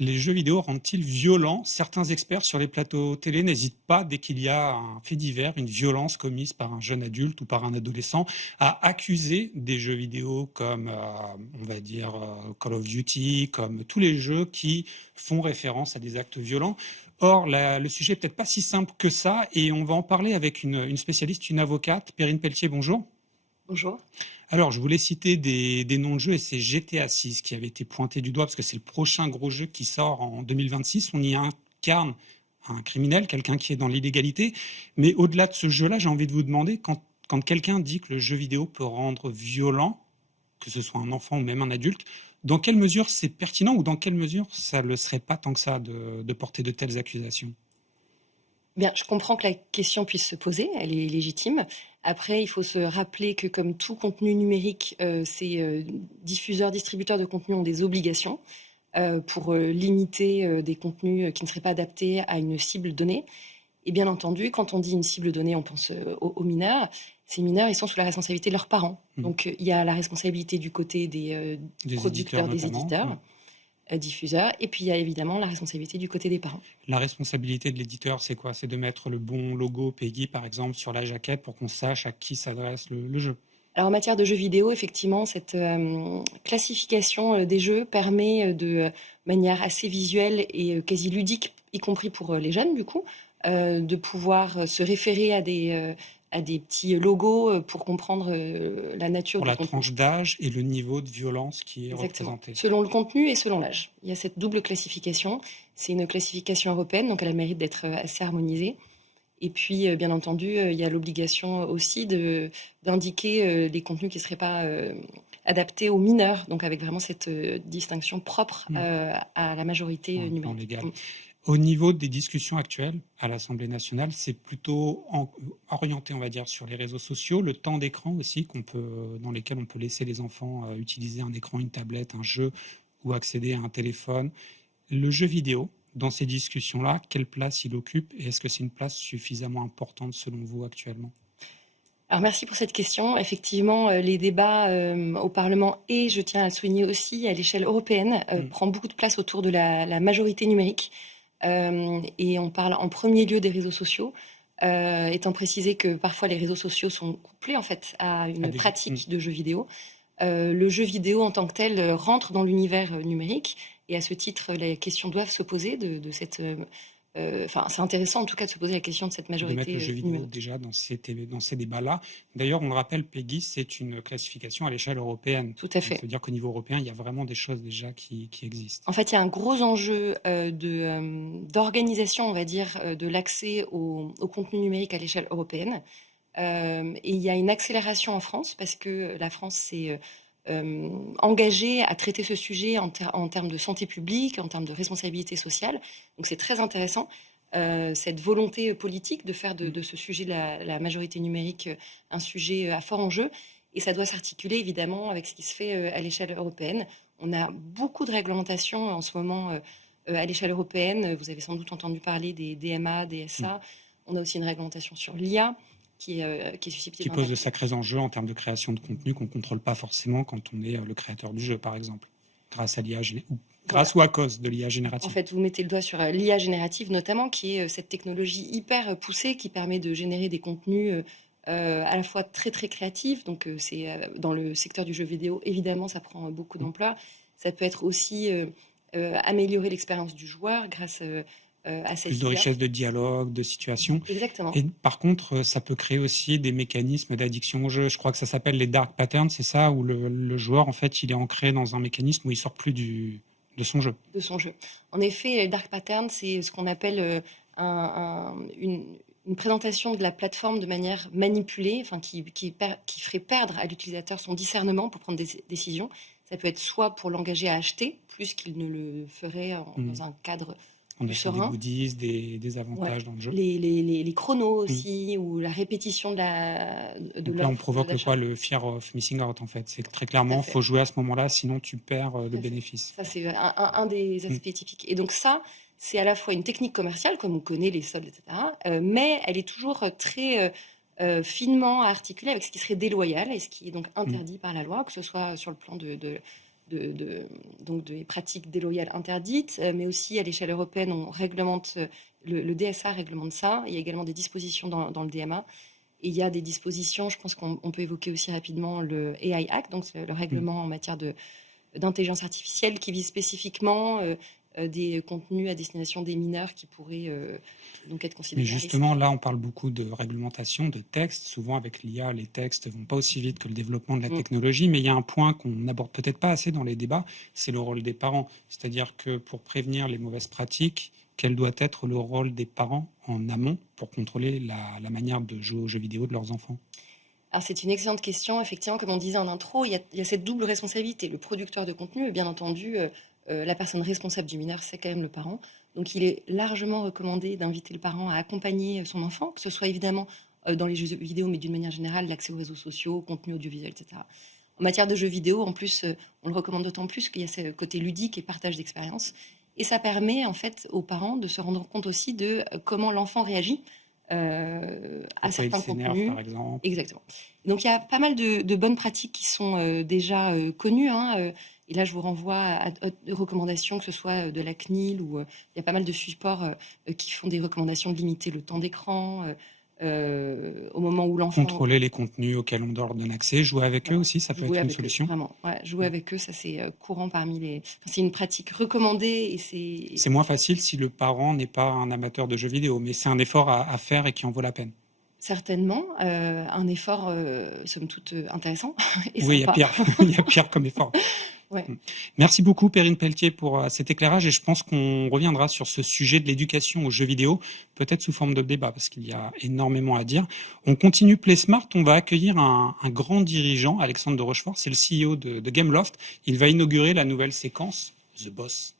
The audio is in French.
Les jeux vidéo rendent-ils violents? Certains experts sur les plateaux télé n'hésitent pas, dès qu'il y a un fait divers, une violence commise par un jeune adulte ou par un adolescent, à accuser des jeux vidéo comme, on va dire, Call of Duty, comme tous les jeux qui font référence à des actes violents. Or, le sujet est peut-être pas si simple que ça, et on va en parler avec une spécialiste, une avocate, Perrine Pelletier, bonjour. Bonjour. Alors, je voulais citer des noms de jeux, et c'est GTA 6 qui avait été pointé du doigt parce que c'est le prochain gros jeu qui sort en 2026. On y incarne un criminel, quelqu'un qui est dans l'illégalité. Mais au-delà de ce jeu-là, j'ai envie de vous demander, quand quelqu'un dit que le jeu vidéo peut rendre violent, que ce soit un enfant ou même un adulte, dans quelle mesure c'est pertinent ou dans quelle mesure ça ne le serait pas tant que ça de porter de telles accusations? Bien, je comprends que la question puisse se poser, elle est légitime. Après, il faut se rappeler que comme tout contenu numérique, ces, diffuseurs, distributeurs de contenu ont des obligations, pour, limiter, des contenus, qui ne seraient pas adaptés à une cible donnée. Et bien entendu, quand on dit une cible donnée, on pense, aux mineurs. Ces mineurs, ils sont sous la responsabilité de leurs parents. Mmh. Donc, il y a la responsabilité du côté des, Des éditeurs producteurs, des notamment. Mmh. éditeurs, diffuseurs, et puis il y a évidemment la responsabilité du côté des parents. La responsabilité de l'éditeur, c'est quoi? C'est de mettre le bon logo PEGI, par exemple, sur la jaquette pour qu'on sache à qui s'adresse le jeu. Alors en matière de jeux vidéo, effectivement, cette, classification, des jeux permet, de, manière assez visuelle et quasi ludique, y compris pour, les jeunes du coup, de pouvoir, se référer à des petits logos, pour comprendre, la nature Pour du la contenu. tranche d'âge et le niveau de violence qui est Exactement. représenté. Selon le contenu et selon l'âge. Il y a cette double classification. C'est une classification européenne, donc elle a le mérite d'être, assez harmonisée. Et puis, bien entendu, il y a l'obligation aussi d'indiquer, les contenus qui ne seraient pas, adaptés aux mineurs, donc avec vraiment cette, distinction propre, Mmh. à la majorité, Sur un plan numérique. légal. Mmh. Au niveau des discussions actuelles à l'Assemblée nationale, c'est plutôt orienté, on va dire, sur les réseaux sociaux, le temps d'écran aussi dans lesquels on peut laisser les enfants utiliser un écran, une tablette, un jeu ou accéder à un téléphone. Le jeu vidéo, dans ces discussions-là, quelle place il occupe et est-ce que c'est une place suffisamment importante selon vous actuellement? Alors merci pour cette question. Effectivement, les débats, au parlement et je tiens à le souligner aussi à l'échelle européenne, Mmh. prend beaucoup de place autour de la majorité numérique. Et on parle en premier lieu des réseaux sociaux, étant précisé que parfois les réseaux sociaux sont couplés en fait à une Mmh. pratique de jeux vidéo. Le jeu vidéo en tant que tel, rentre dans l'univers, numérique, et à ce titre, les questions doivent se poser de cette, enfin, c'est intéressant en tout cas de se poser la question de cette De mettre le majorité, jeu vidéo numérique. déjà dans ces débats-là. D'ailleurs, on le rappelle, PEGI, c'est une classification à l'échelle européenne. Tout à Donc, ça fait. veut dire qu'au niveau européen, il y a vraiment des choses déjà qui existent. En fait, il y a un gros enjeu, d'organisation, on va dire, de l'accès au contenu numérique à l'échelle européenne. Et il y a une accélération en France parce que la France s'est, engagée à traiter ce sujet en termes de santé publique, en termes de responsabilité sociale. Donc c'est très intéressant, cette volonté, politique de faire Mmh. de ce sujet de la majorité numérique, un sujet, à fort enjeu, et ça doit s'articuler évidemment avec ce qui se fait, à l'échelle européenne. On a beaucoup de réglementations en ce moment, à l'échelle européenne. Vous avez sans doute entendu parler des DMA, des Mmh. SA. On a aussi une réglementation sur l'IA qui est Qui susceptible pose de d'impacter. sacrés enjeux en termes de création de contenu qu'on ne contrôle pas forcément quand on est le créateur du jeu, par exemple, grâce à l'IA ou Voilà. grâce ou à cause de l'IA En générative. fait, vous mettez le doigt sur l'IA générative notamment, qui est cette technologie hyper poussée qui permet de générer des contenus à la fois très très créatifs. Donc c'est dans le secteur du jeu vidéo, évidemment, ça prend beaucoup Mmh. d'ampleur. Ça peut être aussi améliorer l'expérience du joueur grâce à Plus cette de IA. richesse de dialogue, de situation. Exactement. Et par contre, ça peut créer aussi des mécanismes d'addiction au jeu. Je crois que ça s'appelle les dark patterns, c'est ça, où le joueur, en fait, il est ancré dans un mécanisme où il sort plus de son jeu. De son jeu. En effet, Dark Pattern, c'est ce qu'on appelle une présentation de la plateforme de manière manipulée, enfin, qui ferait perdre à l'utilisateur son discernement pour prendre des décisions. Ça peut être soit pour l'engager à acheter, plus qu'il ne le ferait Mmh. dans un cadre En plus achetant des serein. goodies, des Ouais. avantages dans le jeu. Les chronos Mmh. aussi, ou la répétition de Donc là, on l'offre provoque d'achat. le fear of missing out, en fait. C'est très Tout à clairement, fait. faut jouer à ce moment-là, sinon tu perds Tout le à fait. bénéfice. Ça, c'est un des Mmh. aspects typiques. Et donc ça, c'est à la fois une technique commerciale, comme on connaît les soldes, etc., mais elle est toujours très finement articulée avec ce qui serait déloyal et ce qui est donc Mmh. interdit par la loi, que ce soit sur le plan donc des pratiques déloyales interdites, mais aussi à l'échelle européenne, on réglemente, le DSA réglemente ça. Il y a également des dispositions dans le DMA. Et il y a des dispositions, je pense qu'on peut évoquer aussi rapidement le AI Act, donc le règlement en matière d'intelligence artificielle qui vise spécifiquement des contenus à destination des mineurs qui pourraient donc être Mais considérés à risque. justement, là, on parle beaucoup de réglementation, de texte. Souvent, avec l'IA, les textes vont pas aussi vite que le développement de la technologie. Mais il y a un point qu'on n'aborde peut-être pas assez dans les débats, c'est le rôle des parents. C'est-à-dire que pour prévenir les mauvaises pratiques, quel doit être le rôle des parents en amont pour contrôler la manière de jouer aux jeux vidéo de leurs enfants? Alors c'est une excellente question. Effectivement, comme on disait en intro, il y a cette double responsabilité. Le producteur de contenu, et bien entendu, la personne responsable du mineur, c'est quand même le parent. Donc il est largement recommandé d'inviter le parent à accompagner son enfant, que ce soit évidemment dans les jeux vidéo, mais d'une manière générale, l'accès aux réseaux sociaux, contenu audiovisuel, etc. En matière de jeux vidéo, en plus, on le recommande d'autant plus qu'il y a ce côté ludique et partage d'expérience. Et ça permet en fait aux parents de se rendre compte aussi de comment l'enfant réagit à Pourquoi il certains s'énerve, contenus. par exemple? Exactement. Donc il y a pas mal de bonnes pratiques qui sont déjà connues, hein, et là je vous renvoie à des recommandations, que ce soit de la CNIL ou il y a pas mal de supports qui font des recommandations de limiter le temps d'écran au moment où l'enfant Contrôler les contenus auxquels on leur donne accès, jouer avec eux aussi, ça peut jouer être une avec eux, solution. vraiment. Ouais, jouer avec eux, ça c'est courant parmi les. Enfin, c'est une pratique recommandée et C'est moins facile si le parent n'est pas un amateur de jeux vidéo, mais c'est un effort à faire et qui en vaut la peine. certainement un effort somme toute intéressant et Oui, il y a sympa. pire, il y a pire comme effort. Ouais. Merci beaucoup, Perrine Pelletier, pour cet éclairage et je pense qu'on reviendra sur ce sujet de l'éducation aux jeux vidéo, peut-être sous forme de débat, parce qu'il y a énormément à dire. On continue PlaySmart, on va accueillir un grand dirigeant, Alexandre de Rochefort, c'est le CEO de Gameloft. Il va inaugurer la nouvelle séquence The Boss.